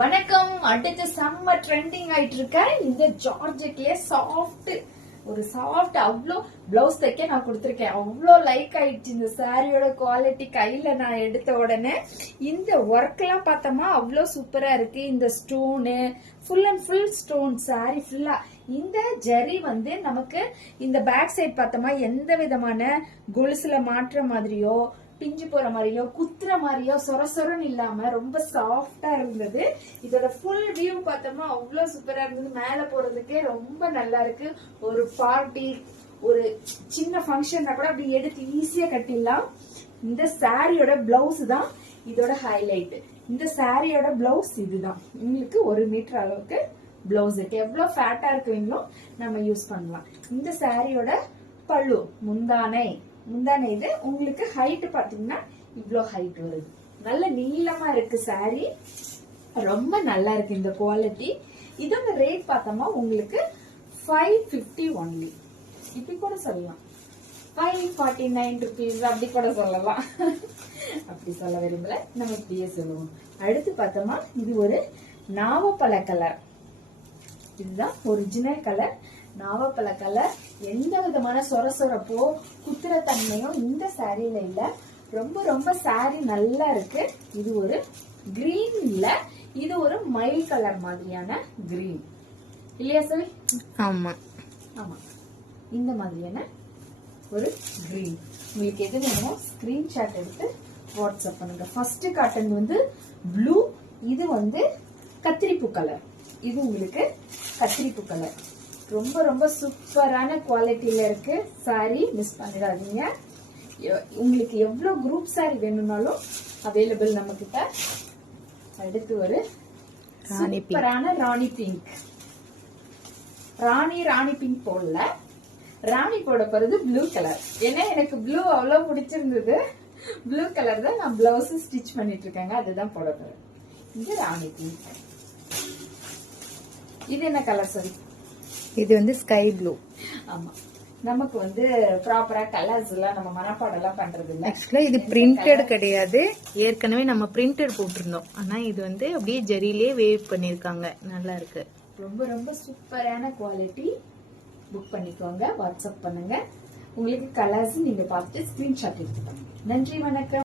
வணக்கம். அடுத்து செம்ம ட்ரெண்டிங் ஆயிட்டு இருக்க இந்த ஜார்ஜெட்லயே சாஃப்ட் அவ்வளோ பிளவுஸ் தைக்க நான் கொடுத்துருக்கேன். அவ்வளோ லைக் ஆயிடுச்சு இந்த சாரியோட குவாலிட்டி. கையில நான் எடுத்த உடனே இந்த ஒர்க் எல்லாம் பார்த்தோமா அவ்வளோ சூப்பரா இருக்கு. இந்த stone full and full stone sorry ஃபுல்லா. இந்த ஜரி நமக்கு இந்த பேக் சைட் பார்த்தோமா எந்த விதமான கொலுசுல மாற்ற மாதிரியோ பிஞ்சு போற மாதிரியோ குத்துற மாதிரியோ சொரன்னு இல்லாம ரொம்ப சாஃப்டா இருந்தது. இதோட ஃபுல் வியூ பார்த்தோமா அவ்வளவு சூப்பரா இருந்தது. மேல போறதுக்கே ரொம்ப நல்லா இருக்கு. ஒரு பார்ட்டி ஒரு சின்ன ஃபங்க்ஷன்னா கூட அப்படி எடுத்து ஈஸியா கட்டிடலாம். இந்த சாரியோட பிளவுஸ் தான் இதோட ஹைலைட். இந்த சாரியோட பிளவுஸ் இதுதான். உங்களுக்கு 1 மீட்டர் அளவுக்கு பிளவுஸ் இருக்கு. எவ்வளவு ஃபேட்டா இருக்குவீங்களோ நம்ம யூஸ் பண்ணலாம். இந்த சாரியோட பல்லு முந்தானை இது உங்களுக்கு ஹைட் பாத்தீங்கன்னா இவ்ளோ ஹைட் வருது. நல்ல நீளமா இருக்கு சாரி. ரொம்ப நல்லா இருக்கு இந்த குவாலிட்டி. இதோட ரேட் பார்த்தோமா உங்களுக்கு 550 ஒன்லி. இப்படி கூட சொல்லலாம் 549 rupees அப்படி கூட சொல்லலாம். அப்படி சொல்ல விரும்பல, நம்ம இப்படியே சொல்லுவோம். அடுத்து பார்த்தோமா இது ஒரு நாவப்பழ கலர். இதுதான் ஒரிஜினல் கலர். நாவப்பழ கலர். எந்த விதமான சொரப்போ குத்துற தன்மையும் இந்த சாரியில இல்ல. ரொம்ப ரொம்ப சாரி நல்லா இருக்கு. இது ஒரு கிரீன் இல்ல, இது ஒரு மைல் கலர் மாதிரியான கிரீன் இல்லையா சவி? ஆமா ஆமா, இந்த மாதிரியான ஒரு கிரீன். உங்களுக்கு எது வேணுமோ ஸ்கிரீன்ஷாட் எடுத்து வாட்ஸ்அப் பண்ணுங்க. ஃபர்ஸ்ட் காட்டன் ப்ளூ, இது கத்திரிப்பூ கலர். இது உங்களுக்கு கத்திரிப்பூ கலர். ரொம்ப ரொம்ப சூப்பரான குவாலிட்டியில இருக்கு சாரி. மிஸ் பண்ணிடாதீங்க. உங்களுக்கு எவ்வளவு குரூப் சாரி வேணும்னாலும் அவைலபிள் நம்ம கிட்ட. அடுத்து ஒரு சூப்பரான ராணி பிங்க். ராணி பிங்க் போடல, ராணி போட போறது ப்ளூ கலர். ஏன்னா எனக்கு ப்ளூ அவ்வளவு பிடிச்சிருந்தது. ப்ளூ கலர் தான் நான் பிளவுஸ் ஸ்டிச் பண்ணிட்டு இருக்காங்க, அதுதான் போட போறேன். இது ராணி பிங்க். இது என்ன கலர் சரி? இது ஸ்கை ப்ளூ. ஆமா, நமக்கு ப்ராப்பரா கலர்ஸ் எல்லாம் நம்ம மனப்பாடம் எல்லாம் பண்றது இல்ல. ஆக்சுவலா இது பிரிண்டட் கிடையாது. ஏற்கனவே நம்ம பிரிண்டட் போட்டிருந்தோம். ஆனா இது அப்படியே ஜரியிலே வேவ் பண்ணிருக்காங்க. நல்லா இருக்கு. ரொம்ப ரொம்ப சூப்பரான குவாலிட்டி. புக் பண்ணிக்கோங்க, வாட்ஸ்அப் பண்ணுங்க. உங்களுக்கு கலர்ஸ் நீங்க பார்த்து ஸ்கிரீன்ஷாட் எடுத்துக்கோங்க. நன்றி, வணக்கம்.